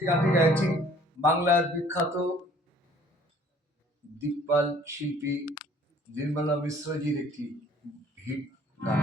গানটি গাইছি বাংলার বিখ্যাত দিকপাল শিল্পী নির্মলা মিশ্রজির একটি হিট গান